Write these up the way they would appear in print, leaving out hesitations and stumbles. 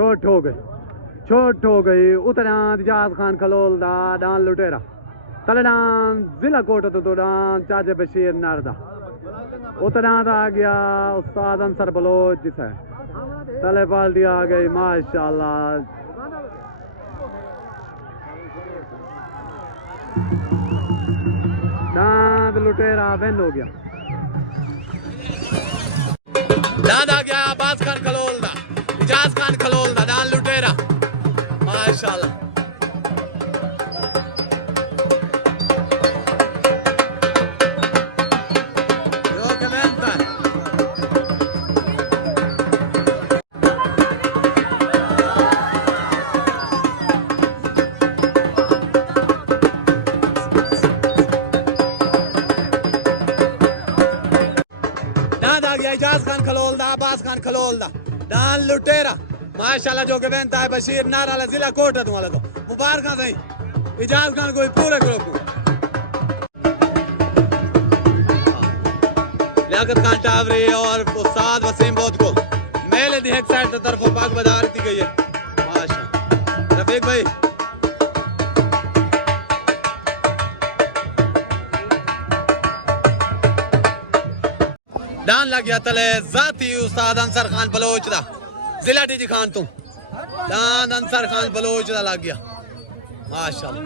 छोट हो गई उतना इजाज खान खलोल दा डान लुटेरा तले डान जिला कोट तो डान चाचे बशीर नारदा उतना आ गया उस्ताद अंसर बलोच जिसे तले पाल्टी आ गई माशाल्लाह। डांद लुटेरा बेन हो गया डांद आ गया अब्बास खान खलोल दा इजाज खान खलोल दा डान लुटेरा माशाल्लाह। इजाज खान खलोल दा अब्बास खान खलोल दा डान लुटेरा माशाल्लाह जो के बेनता है बशीर नारा जिला कोट है तुम्हारा तो मुबारक सही इजाज खान को पूरे करो लियाकत खान टावरी और उस्ताद वसीम बोध को मेले दी एक साइड तरफ पाक बाजार दी गई है माशाल्लाह। रफीक भाई डान लग गया तले जाती उस्ताद अंसर खान बलोच दा जिला डी खान तुम डान अंसर खान बलोच दा लग गया माशाल्लाह।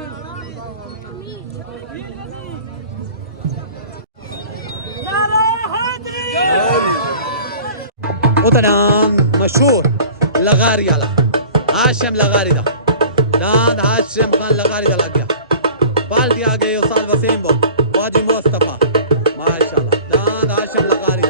उतना मशहूर लगारी वाला हाशिम लगारी दा डान हाशिम खान लगारी दा लग गया पाल दिया गए उस्ताद वसीम बो वाजी मुस्तफा माशाल्लाह डान हाशिम लगारी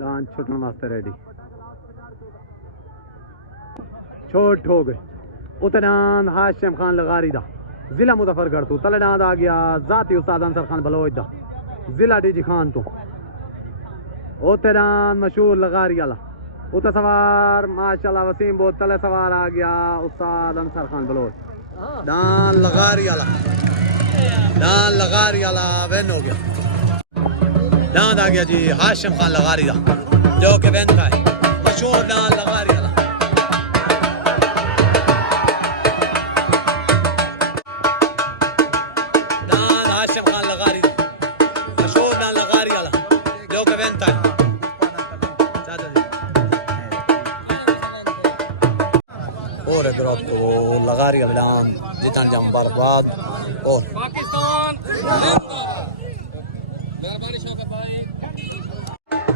डान छुटने वास्ते रेडी छोट हो गए उतना हाशिम खान लगारी दा जिला मुजफ्फरगढ़ तो तले डांद आ गया जाती उस्ताद अंसर खान बलोच दा जिला डी खान तो उतना मशहूर लगारी वाला उतना सवार माशाल्लाह वसीम बोध तले सवार आ गया उस्ताद अंसर खान बलोच डान लगारी वाला वेन हो गया डांद आ गया जी हाशिम खान लगारी दा जो के वेन का है मशहूर डान लगारी वाला डान हाशिम खान लगारी मशहूर डान लगारी वाला जो के वेन का है और ग्रुप तो लगारी डान जितना जम बर्बाद और पाकिस्तान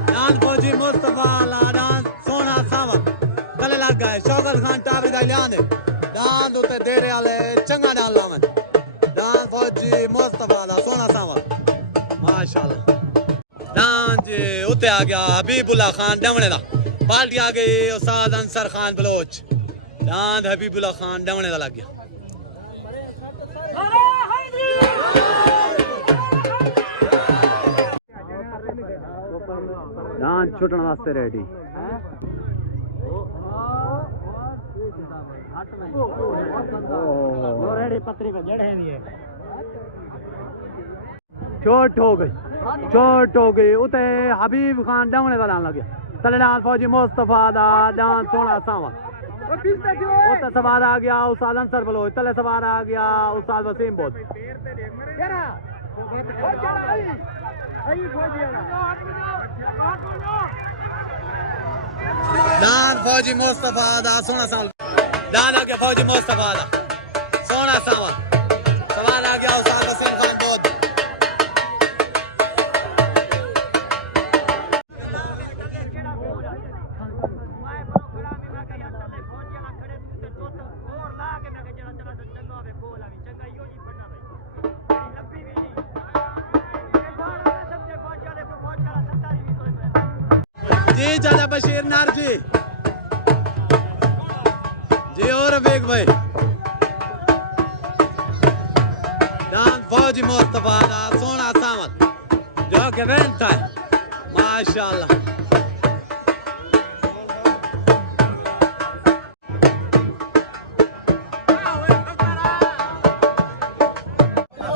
डान फौजी मुस्तफा डान सोना सावन तले लग गए शौकत खान टावरी दा लियाने डान उते देरे वाले चंगा डान लावन डान फौजी मुस्तफा दा सोना सावन माशाल्लाह। डान जी उते आ गया हबीबुल्लाह खान डमणे दा पार्टी आ गई उस्ताद अंसर खान बलोच डान हबीबुल्लाह खान डमणे दा लग गया डान छुटने वास्ते रेडी छोट हो गई उते हबीब खान डमणे का डान लग गया तले डान फौजी मुस्तफा दा डान सोना सावन उते सवार आ गया उस्ताद अंसर बलोच तले सवार आ गया उस्ताद वसीम बोध डान फौजी मुस्तफा दा सोना सावन डान आ गया फौजी मुस्तफा दा सोना सावन सवार आ गया उस्ताद वसीम खान बोध जी चाचा बशीर नार जी और रफीक भाई डान फौजी मुस्तफा दा सोना सावन जो के बेनता है माशाल्लाह।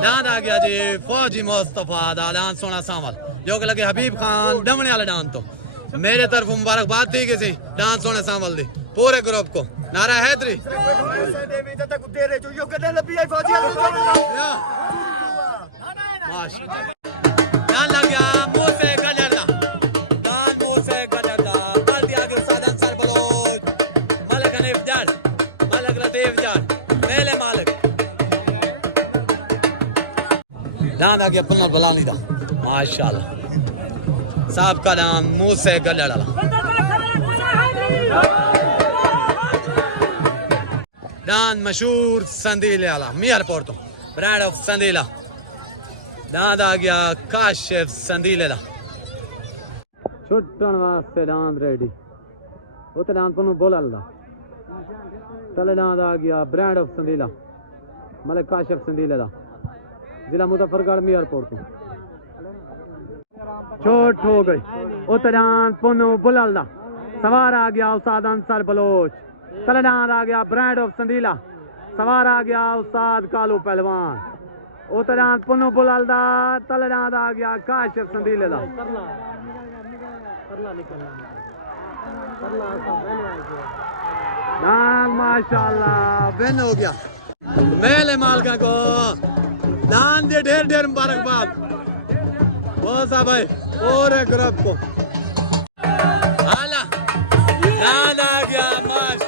डांस आ गया जी फौजी मुस्तफा दा डांस सोना सावल जो कि लगे हबीब खान डमने वाला डांस तो मेरे तरफ मुबारकबाद थी किसी डांस सोने सावल दी पूरे ग्रुप को नारा हैदरी डांस लग गया मुंह से गजरदा डांस मुंह से गजरदा बाल्टी आगे उस्ताद अंसार बलोच मलक हनीफ जाट मलक लतीफ जाट मेले मालिक डांस आ गया पुन्ना बलानी दा माशाल्लाह साहब का डांस मुंह से गजरदा डांस मशहूर संदीले वाला मियारपुर तो ब्रांड ऑफ संदीला डांस आ गया काशिफ संदीले दा छुट्टन वास्ते डांस रेडी उते डांस पनु बोललदा तले डांस आ गया ब्रांड ऑफ संदीला मलिक काशिफ संदीले दा जिला मुजफ्फरगढ़ मियारपुर तो चोट हो गई उते डांस पनु बोललदा सवार आ गया उस्ताद अंसार बलोच तले डांस आ गया ब्रांड ऑफ संदीला सवार आ गया उस्ताद कालू पहलवान उते डांस पुनु बुललदा तले डांस आ गया काशिफ संदीले दा डांस माशाल्लाह बेन हो गया मेले मालका को डांस दे ढेर ढेर मुबारकबाद बोसा भाई पूरे ग्रुप को आला डांस आ गया माश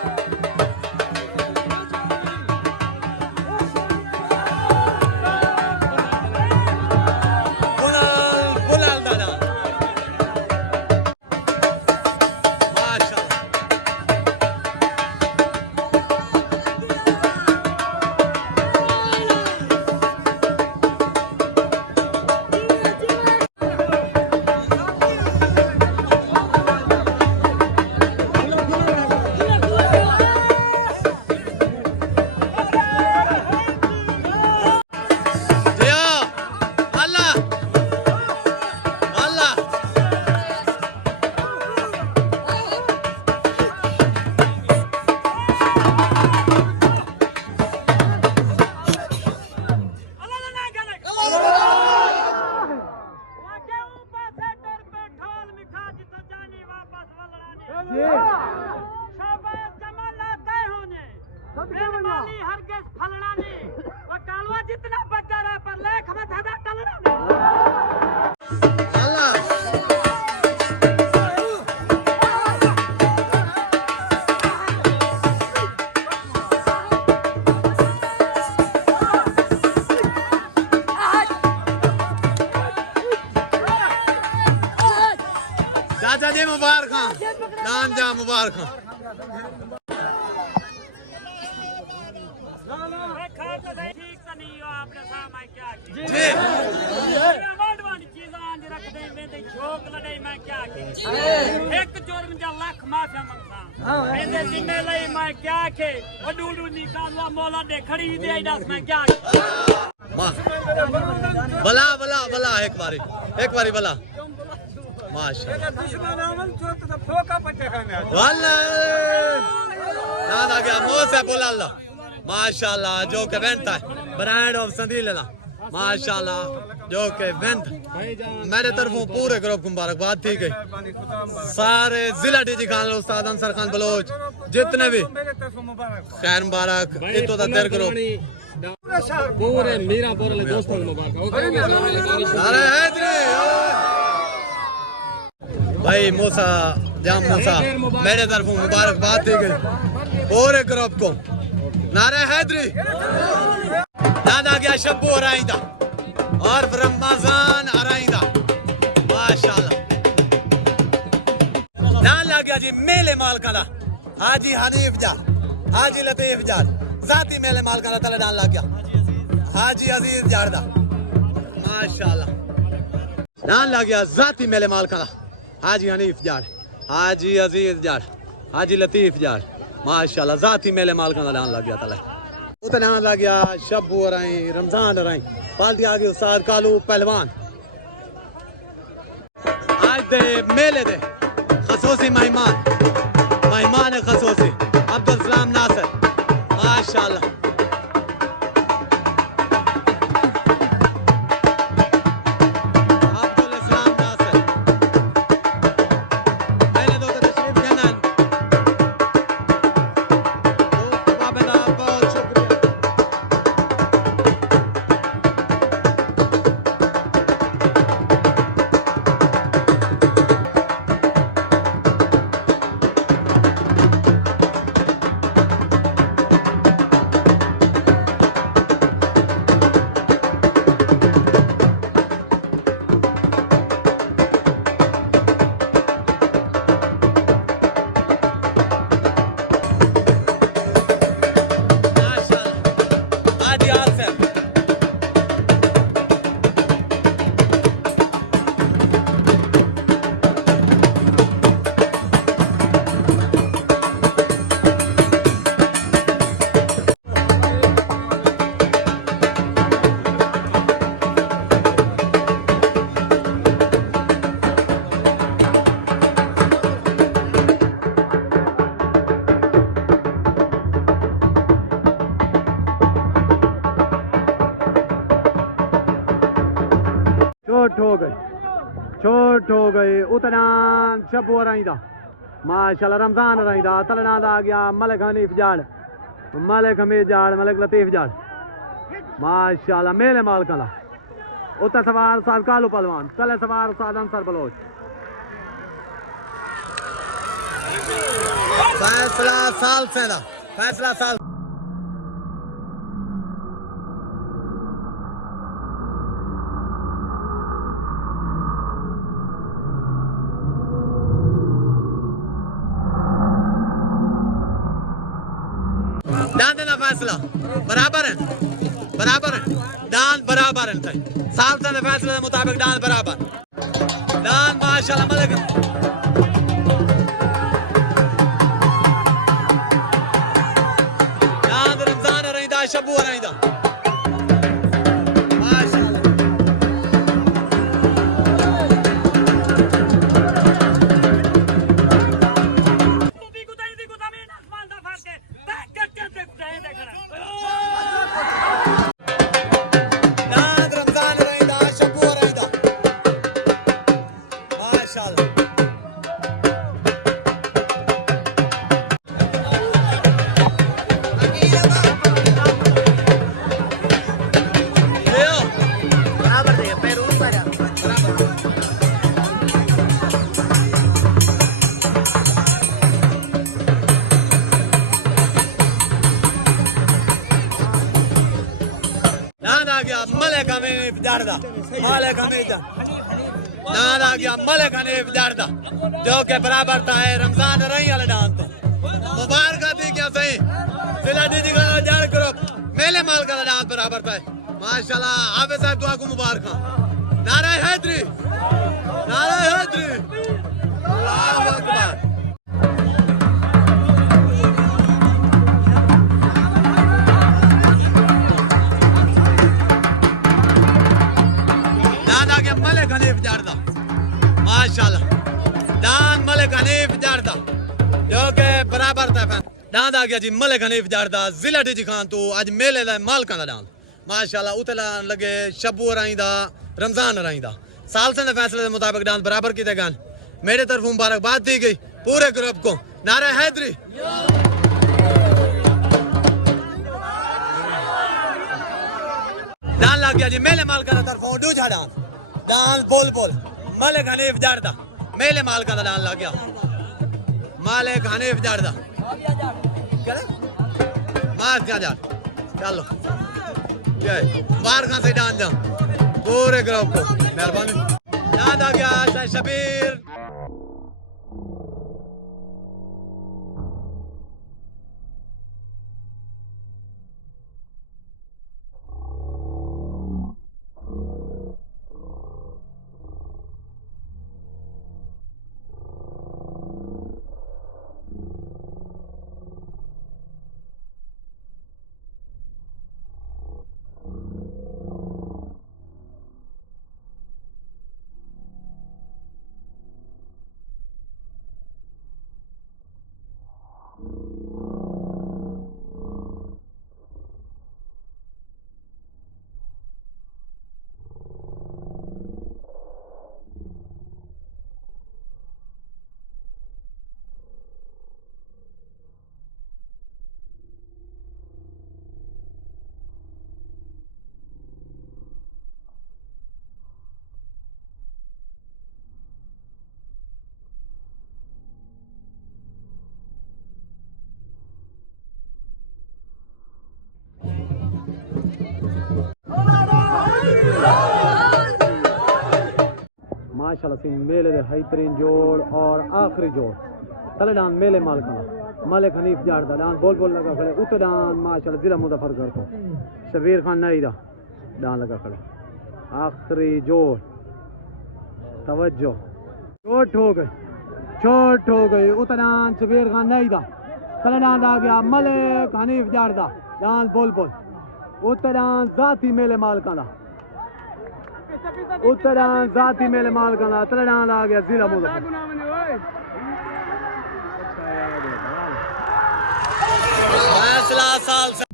जितना बच्चा रहा पर लेख में था टलना चाचा जी मुबारक नाम जा मुबारक एक जुर्म जा लाख माफिया मंगसा मेरे जिम्मे लई मैं क्या के ओ डूडू निकालवा मौला दे खड़ी दे दस मैं क्या भला भला भला एक बारी भला माशाल्लाह दुश्मन आमन तो फोका पट्टे खाने वाला ना गया मुंह से बोला अल्लाह माशाल्लाह जो के बनता है ब्रांड ऑफ संदीला माशाल्लाह जो के बेंत मेरे तरफों पूरे ग्रुप को मुबारकबाद थी गई सारे जिला डीजी खान उस्ताद अंसार खान बलोच जितने भी खैर मुबारक इतो दा तेरे ग्रुप पूरे मीरापुर वाले दोस्तों को मुबारक अरे हैदरी भाई मूसा जाम मूसा मेरे तरफों मुबारकबाद थी गई पूरे ग्रुप को नारे हैदरी दादा गया शब्बू अराइंदा और रमजान अराइंदा माशाल्लाह नाम लग गया जी मेले मालकाला हाजी हनीफ जा हाजी लतीफ जा जाती मेले मालकाला तले डाल लग गया हाजी अजीज जारदा माशाल्लाह नाम लग गया जाती मेले मालकाला हाजी हनीफ जाड़ हाजी अजीज जाड़ हाजी लतीफ जाड़ माशाल्लाह जाती मेले मालकाला डाल लग गया तले उतना लग गया शब्बू अराई रमजान अराई पालती आगे उस्ताद कालू पहलवान आज दे मेले दे खसूसी मेहमान खसूसी अब्दुल सलाम नासर माशाल्लाह चोट हो गई उतना शबू रहींदा माशाल्लाह रमजान रहींदा तलना आ गया मलिक हनीफ जाड़ मलिक हमीद जाड़ मलिक लतीफ जाड़ माशाल्लाह मेले मालका ला उत सवार साद कालू पहलवान तले सवार साद अंसर बलोच फैसला साल से दा फैसला साल दान देना फैसला बराबर है दान बराबर है साल से फैसले के मुताबिक दान बराबर दान माशाल्लाह मलिक दान रमजान रहींदा शबू रहींदा मलिक हनीफ जाड़दा मलिक हमीद दान आ गया मलिक हनीफ जाड़दा जो के बराबर था है रमजान रही वाले दान तो मुबारक दी क्या सही जिला डीजी का जाड़ ग्रुप मेले माल का दान बराबर था माशाल्लाह हाफिज साहब दुआ को मुबारक नारे हैदरी अल्लाहू अकबर मलिक हनीफ जाड़दा माशाल्लाह दान मलिक हनीफ जाड़दा जो के बराबर था दान आ गया जी मलिक हनीफ जाड़दा जिला डीजी खान तो आज मेले दा मालका दा दान माशाल्लाह उतला लगे शबू रहींदा रमजान रहींदा साल से फैसले के मुताबिक दान बराबर किते गन मेरे तरफ मुबारकबाद दी गई पूरे ग्रुप को नारा हैदरी दान लग गया जी मेले मालका दा तरफ डू झाड़ा दान बोल मलिक हनीफ जाड़दा मेले मालका दा दान लग गया मलिक हनीफ जाड़दा मार क्या जा चलो बाहर कहां से दान जा पूरे ग्रुप को मेहरबानी दान आ गया शबीर माशाल्लाह सिंह मेले दे बेहतरीन जोड़ और आखिरी जोड़ तले डान मेले मालका मलिक हनीफ जाड़दा डान बोल लगा खड़े उत डान माशाल्लाह जिला मुजफ्फरगढ़ को शबीर खान नई दा डान लगा खड़े आखिरी जोड़ तवज्जो चोट हो गई उत डान शबीर खान नई दा तले डान आ गया मलिक हनीफ जाड़दा डान बोल उत डान जाती मेले मालका दा उत्तरान जाती मेले मालका दा तलडान आ गया जिला फैसला साल से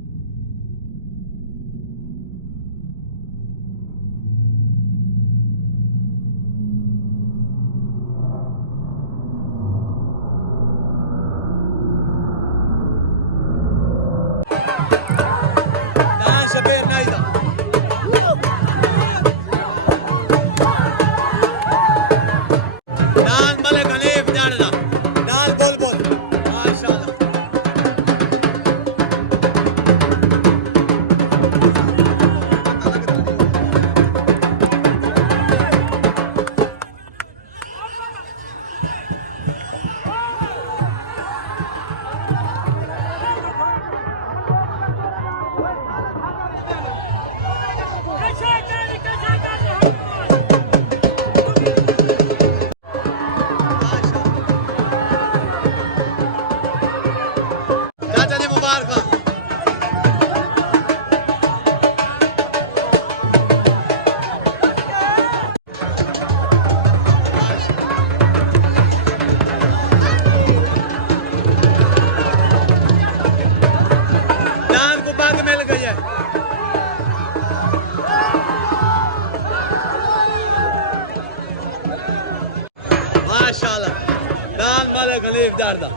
देवदार दा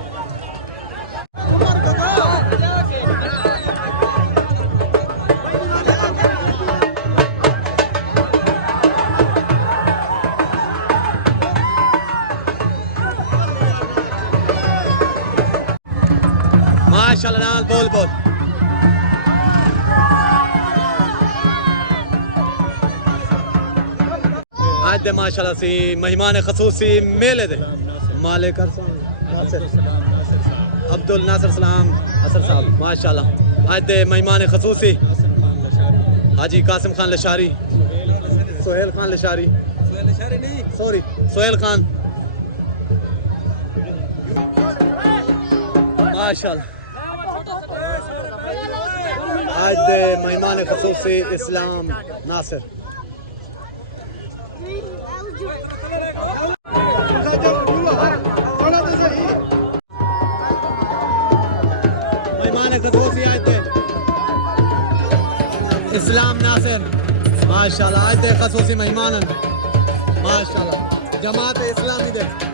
माशाल्लाह नाल बोल बोल आज दे माशाल्लाह सी मेहमान खसूसी मेले दे मालिक अब्दुल नासिर सलाम असर साहब माशाल्लाह आज दे मेहमान खसूसी हाजी कासिम खान लशारी सोहेल खान लशारी सॉरी सोहेल खान माशाल्लाह आज दे मेहमान खसूसी इस्लाम नासिर मेहमान खसूसी आज दे इस्लाम नासिर माशाल्लाह आज दे खसूसी मेहमान माशाल्लाह जमात इस्लामी दे